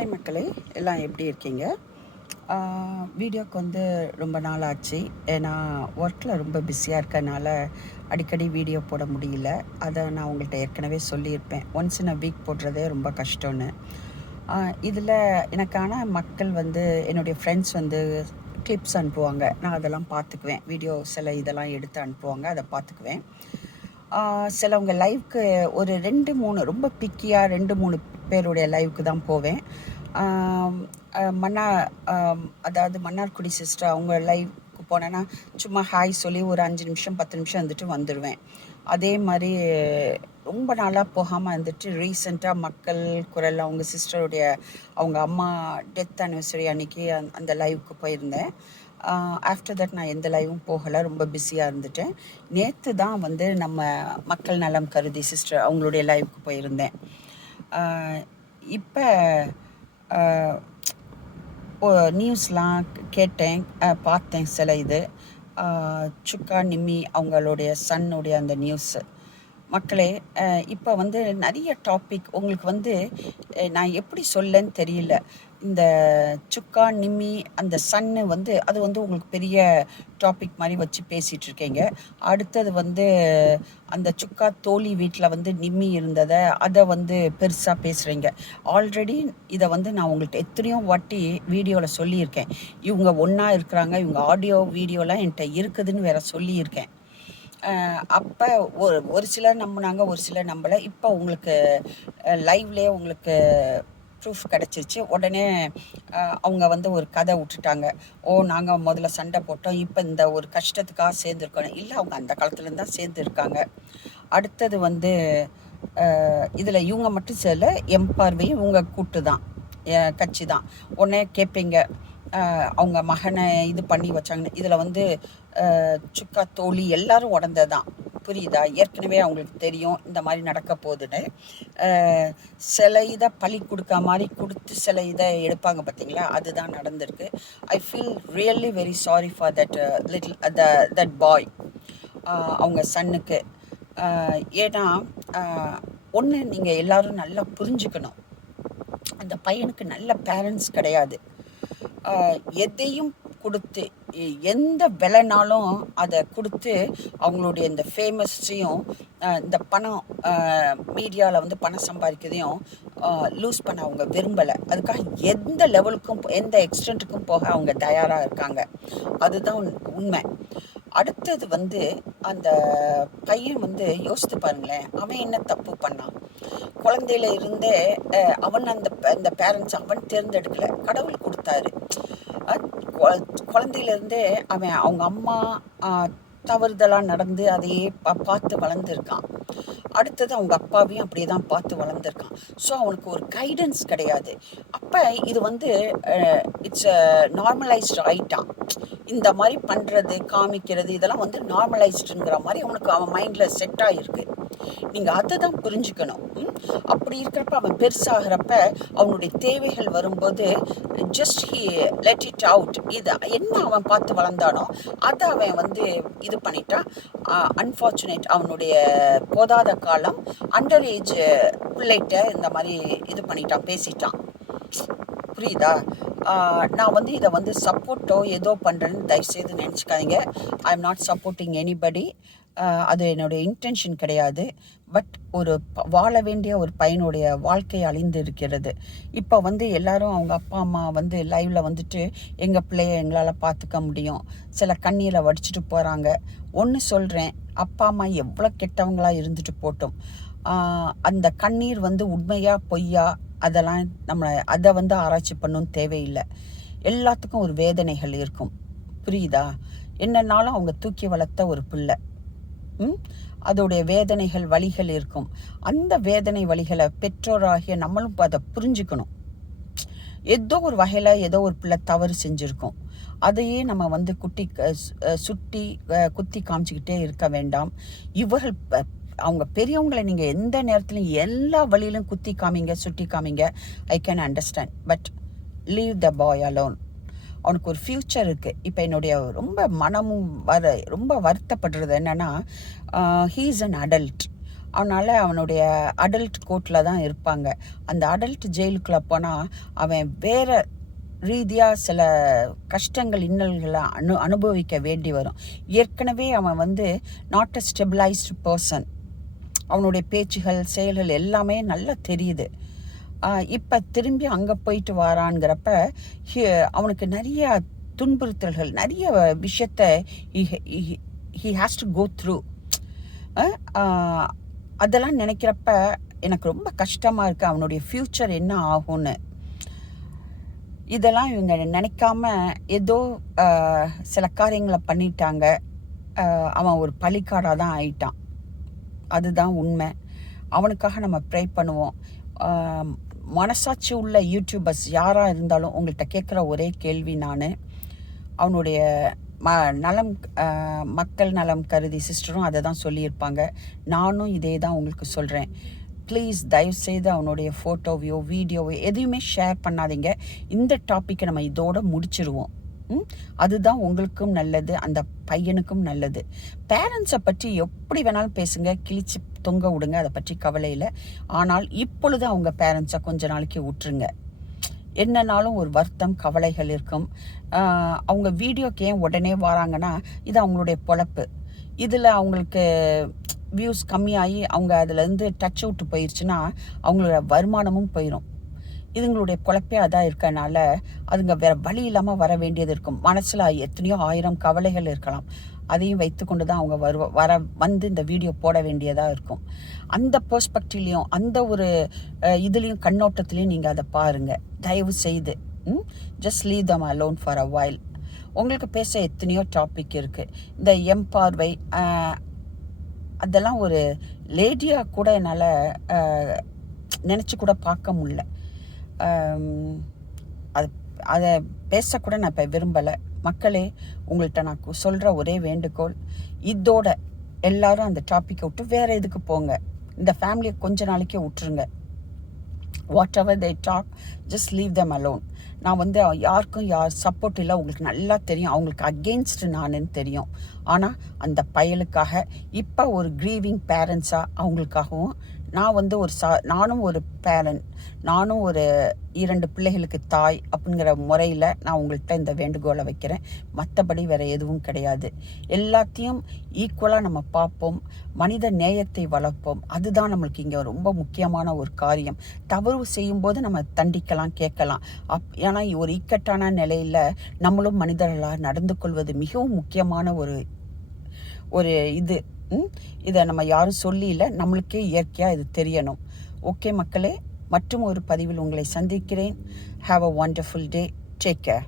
Hi மக்களே எல்லாம் எப்படி இருக்கீங்க? வீடியோக்கு வந்து ரொம்ப நாள் ஆச்சு. ஏன்னா ஒர்க்கில் ரொம்ப பிஸியாக இருக்கனால அடிக்கடி வீடியோ போட முடியல. அதை நான் உங்கள்கிட்ட ஏற்கனவே சொல்லியிருப்பேன். ஒன்ஸ் இன் அ வீக் போடுறதே ரொம்ப கஷ்டம்னு. இதில் எனக்கான மக்கள் வந்து என்னுடைய ஃப்ரெண்ட்ஸ் வந்து கிளிப்ஸ் அனுப்புவாங்க. நான் அதெல்லாம் பார்த்துக்குவேன். வீடியோ சில இதெல்லாம் எடுத்து அனுப்புவாங்க. அதை பார்த்துக்குவேன். சிலவங்க லைவ்க்கு ஒரு ரெண்டு மூணு ரொம்ப பிக்கியாக ரெண்டு மூணு பேருடைய லைவுக்கு தான் போவேன். மன்னா அதாவது மன்னார்குடி சிஸ்டர் அவங்க லைவுக்கு போனேன்னா சும்மா ஹாய் சொல்லி ஒரு அஞ்சு நிமிஷம் பத்து நிமிஷம் வந்துட்டு வந்துடுவேன் அதே மாதிரி ரொம்ப நாளாக போகாமல் வந்துட்டு ரீசெண்டாக மக்கள் குரல் அவங்க சிஸ்டருடைய அவங்க அம்மா டெத் அனிவர்சரி அன்னைக்கு அந்த லைவுக்கு போயிருந்தேன். ஆஃப்டர் தட் நான் எந்த லைவும் போகலை ரொம்ப பிஸியாக இருந்துட்டேன். நேற்று தான் வந்து நம்ம மக்கள் நலம் கருதி சிஸ்டர் அவங்களுடைய லைவுக்கு போயிருந்தேன். இப்போ நியூஸ்லாம் கேட்டேன் பார்த்தேன் சில இது. சுக்கா நிம்மி அவங்களுடைய சன்னுடைய அந்த நியூஸ் மக்களே இப்போ வந்து நிறைய டாபிக் உங்களுக்கு வந்து நான் எப்படி சொல்லன்னு தெரியல. இந்த சுக்கா நிம்மி அந்த சன்னு வந்து அது வந்து உங்களுக்கு பெரிய டாபிக் மாதிரி வச்சு பேசிகிட்டு இருக்கீங்க. அடுத்தது வந்து அந்த சுக்கா தோழி வீட்டில் வந்து நிம்மி இருந்ததை அதை வந்து பெருசாக பேசுகிறீங்க ஆல்ரெடி இதை வந்து நான் உங்கள்கிட்ட எத்தனையோ வாட்டி வீடியோவில் சொல்லியிருக்கேன். இவங்க ஒன்றா இருக்கிறாங்க இவங்க ஆடியோ வீடியோலாம் என்கிட்ட இருக்குதுன்னு வேற சொல்லியிருக்கேன். அப்போ ஒரு ஒரு சிலர் நம்பினாங்க ஒரு சிலர் நம்பலை. இப்போ உங்களுக்கு லைவ்லேயே உங்களுக்கு ப்ரூஃப் கிடச்சிருச்சு. உடனே அவங்க வந்து ஒரு கதை விட்டுட்டாங்க. ஓ நாங்கள் முதல்ல சண்டை போட்டோம். இப்போ இந்த ஒரு கஷ்டத்துக்காக சேர்ந்துருக்கோம். இல்லை அவங்க அந்த காலத்துலேருந்து தான் சேர்ந்துருக்காங்க. அடுத்தது வந்து இதில் இவங்க மட்டும் சில எம் பார்வையும் இவங்க கூட்டு தான் கட்சி தான் உடனே கேட்பீங்க அவங்க மகனை இது பண்ணி வச்சாங்கன்னு. இதில் வந்து சுக்கா தோழி எல்லாரும் உடந்தது தான் புரியுதா? ஏற்கனவே அவங்களுக்கு தெரியும் இந்த மாதிரி நடக்க போகுதுன்னு. சில இதை பழி கொடுக்க மாதிரி கொடுத்து சில இதை எடுப்பாங்க பார்த்தீங்களா அதுதான் நடந்திருக்கு. I feel really very sorry for that little the that boy அவங்க சன்னுக்கு. ஏன்னா ஒன்று நீங்கள் எல்லாரும் நல்லா புரிஞ்சுக்கணும். அந்த பையனுக்கு நல்ல பேரண்ட்ஸ் கிடையாது. எதையும் கொடுத்து எந்த விலைனாலும் அதை கொடுத்து அவங்களுடைய இந்த ஃபேமஸையும் இந்த பணம் மீடியாவில் வந்து பணம் சம்பாதிக்கிறதையும் லூஸ் பண்ண அவங்க விரும்பலை. அதுக்காக எந்த லெவலுக்கும் எந்த எக்ஸ்டென்ட்டுக்கும் போக அவங்க தயாராக இருக்காங்க. அதுதான் உண்மை. அடுத்தது வந்து அந்த பையன் வந்து யோசித்து பாருங்களேன் அவன் என்ன தப்பு பண்ணான்? குழந்தையில இருந்தே அவன் அந்த அந்த பேரண்ட்ஸ் அவன் தேர்ந்தெடுக்கல கடவுள் கொடுத்தாரு. குழந்தையிலேருந்தே அவன் அவங்க அம்மா தவறுதலாக நடந்து அதையே பா பார்த்து வளர்ந்துருக்கான். அடுத்தது அவங்க அப்பாவையும் அப்படியே தான் பார்த்து வளர்ந்துருக்கான். ஸோ அவனுக்கு ஒரு கைடன்ஸ் கிடையாது. அப்போ இது வந்து இட்ஸ் நார்மலைஸ்ட் ஆயிட்டான். இந்த மாதிரி பண்ணுறது காமிக்கிறது இதெல்லாம் வந்து நார்மலைஸ்டுங்கிற மாதிரி அவனுக்கு அவன் மைண்டில் செட் ஆகிருக்கு நீங்கள் அதை தான் புரிஞ்சுக்கணும் அப்படி இருக்கிறப்ப அவன் பெருசாகிறப்ப அவனுடைய தேவைகள் வரும்போது just he let it out இது என்ன அவன் பார்த்து வளர்ந்தானோ அதை அவன் வந்து இது பண்ணிட்டான். அன்ஃபார்ச்சுனேட் அவனுடைய போதாத காலம் அண்டர் ஏஜ் பிள்ளைகிட்ட இந்த மாதிரி இது பண்ணிட்டான் பேசிட்டான். புரியுதா? நான் வந்து இதை வந்து சப்போர்ட்டோ ஏதோ பண்ணுறேன்னு தயவுசெய்து நினச்சிக்காதீங்க. I am not supporting anybody அது என்னுடைய இன்டென்ஷன் கிடையாது. பட் ஒரு வாழ வேண்டிய ஒரு பையனுடைய வாழ்க்கை அழிந்து இருக்கிறது இப்போ வந்து எல்லாரும் அவங்க அப்பா அம்மா வந்து லைவில் வந்துட்டு எங்கள் பிள்ளைய எங்களால் பார்த்துக்க முடியும். சில கண்ணீரை வடிச்சிட்டு போகிறாங்க ஒன்று சொல்கிறேன் அப்பா அம்மா எவ்வளோ கெட்டவங்களாக இருந்துட்டு போட்டோம். அந்த கண்ணீர் வந்து உண்மையாக பொய்யா அதெல்லாம் நம்மளை அதை வந்து ஆராய்ச்சி பண்ணணும் தேவையில்லை. எல்லாத்துக்கும் ஒரு வேதனைகள் இருக்கும். புரியுதா? என்னன்னாலும் அவங்க தூக்கி வளர்த்த ஒரு பிள்ளை. ம்? அதோடைய வேதனைகள் வலிகள் இருக்கும். அந்த வேதனை வலிகளை பெற்றோராகிய நம்மளும் அதை புரிஞ்சுக்கணும். ஏதோ ஒரு வகையில் ஏதோ ஒரு பிள்ளை தவறு செஞ்சுருக்கோம். அதையே நம்ம வந்து குட்டி க- சுட்டி குத்தி காமிச்சிக்கிட்டே இருக்க வேண்டாம். இவர்கள் அவங்க பெரியவங்களை நீங்கள் எந்த நேரத்துலையும் எல்லா வழியிலும் குத்தி காமிங்க சுட்டி காமிங்க. I can understand but leave the boy alone அவனுக்கு ஒரு ஃப்யூச்சர் இருக்குது இப்போ என்னுடைய ரொம்ப மனமும் வர ரொம்ப வருத்தப்படுறது என்னென்னா ஹீ இஸ் அன் அடல்ட் அதனால் அவனுடைய அடல்ட் கோர்ட்டில் தான் இருப்பாங்க. அந்த அடல்ட் ஜெயிலுக்குள்ளே போனால் அவன் வேறு ரீதியாக சில கஷ்டங்கள் இன்னல்களை அனு அனுபவிக்க வேண்டி வரும். ஏற்கனவே அவன் வந்து நாட் அ ஸ்டெபிளைஸ்டு பர்சன் அவனுடைய பேச்சுகள் செயல்கள் எல்லாமே நல்லா தெரியுது. இப்போ திரும்பி அங்கே போயிட்டு வாரான்ங்கிறப்ப அவனுக்கு நிறைய துன்புறுத்தல்கள் நிறைய விஷயத்த he has to go through அதெல்லாம் நினைக்கிறப்ப எனக்கு ரொம்ப கஷ்டமாக இருக்குது அவனுடைய ஃப்யூச்சர் என்ன ஆகும்னு. இதெல்லாம் இவங்க நினைக்காம ஏதோ சில காரியங்களை பண்ணிட்டாங்க. அவன் ஒரு பழிக்காடாக தான் ஆயிட்டான். அதுதான் உண்மை. அவனுக்காக நம்ம ப்ரே பண்ணுவோம். மனசாட்சி உள்ள யூடியூபர்ஸ் யாராக இருந்தாலும் உங்கள்கிட்ட கேட்குற ஒரே கேள்வி நான். அவனுடைய ம நலம் மக்கள் நலம் கருதி சிஸ்டரும் அதை தான் சொல்லியிருப்பாங்க. நானும் இதே தான் உங்களுக்கு சொல்கிறேன் ப்ளீஸ் தயவுசெய்து அவனுடைய ஃபோட்டோவையோ வீடியோவோ எதையுமே ஷேர் பண்ணாதீங்க. இந்த டாப்பிக்கை நம்ம இதோடு முடிச்சிருவோம். அதுதான் உங்களுக்கும் நல்லது அந்த பையனுக்கும் நல்லது. பேரண்ட்ஸை பற்றி எப்படி வேணாலும் பேசுங்க கிழிச்சு தொங்க விடுங்க அதை பற்றி கவலை இல்லை. ஆனால் இப்பொழுது அவங்க பேரண்ட்ஸை கொஞ்ச நாளைக்கு விட்டுருங்க. என்னன்னாலும் ஒரு வருத்தம் கவலைகள் இருக்கும். அவங்க வீடியோக்கு ஏன் உடனே வராங்கன்னா இது அவங்களுடைய பொழப்பு. இதில் அவங்களுக்கு வியூஸ் கம்மியாகி அவங்க அதுலேருந்து டச் அவுட் போயிடுச்சுன்னா அவங்களோட வருமானமும் போயிடும் இதுங்களுடைய குழப்பே அதான் இருக்கனால அதுங்க வேற வழி இல்லாமல் வர வேண்டியது இருக்கும். மனசில் எத்தனையோ ஆயிரம் கவலைகள் இருக்கலாம். அதையும் வைத்துக்கொண்டு தான் அவங்க வருவ வர வந்து இந்த வீடியோ போட வேண்டியதாக இருக்கும். அந்த பெர்ஸ்பெக்டிவ்லையும் அந்த ஒரு இதுலேயும் கண்ணோட்டத்துலேயும் நீங்கள் அதை பாருங்கள் தயவு செய்து just leave them alone for a while உங்களுக்கு பேச எத்தனையோ டாபிக் இருக்குது இந்த எம் பார்வை அதெல்லாம் ஒரு லேடியாக கூட என்னால் நினச்சி கூட பார்க்க முடியல. அது அதை பேசக்கூட நான் இப்போ விரும்பலை. மக்களே உங்கள்கிட்ட நான் சொல்கிற ஒரே வேண்டுகோள் இதோட எல்லாரும் அந்த டாப்பிக்கை விட்டு வேறு இதுக்கு போங்க. இந்த ஃபேமிலியை கொஞ்ச நாளைக்கே விட்டுருங்க. Whatever they talk just leave them alone நான் வந்து யாருக்கும் யார் சப்போர்ட் இல்லை உங்களுக்கு நல்லா தெரியும். அவங்களுக்கு அகெயின்ஸ்ட் நானுன்னு தெரியும். ஆனால் அந்த பயலுக்காக இப்போ ஒரு க்ரீவிங் பேரண்ட்ஸாக அவங்களுக்காகவும் நான் வந்து ஒரு சா நானும் ஒரு பேரண்ட் நானும் ஒரு இரண்டு பிள்ளைகளுக்கு தாய் அப்படிங்கிற முறையில் நான் உங்கள்கிட்ட இந்த வேண்டுகோளை வைக்கிறேன். மற்றபடி வேறு எதுவும் கிடையாது. எல்லாத்தையும் ஈக்குவலாக நம்ம பார்ப்போம். மனித நேயத்தை வளர்ப்போம். அதுதான் நம்மளுக்கு இங்கே ரொம்ப முக்கியமான ஒரு காரியம். தவறு செய்யும்போது நம்ம தண்டிக்கலாம் கேட்கலாம். அப் ஏன்னா ஒரு இக்கட்டான நிலையில் நம்மளும் மனிதர்களாக நடந்து கொள்வது மிகவும் முக்கியமான ஒரு ஒரு இது இதை நம்ம யாரும் சொல்லி இல்லை நம்மளுக்கே இயற்கையாக இது தெரியணும். ஓகே மக்களே மற்றும் ஒரு பதிவில் உங்களை சந்திக்கிறேன். Have a wonderful day take care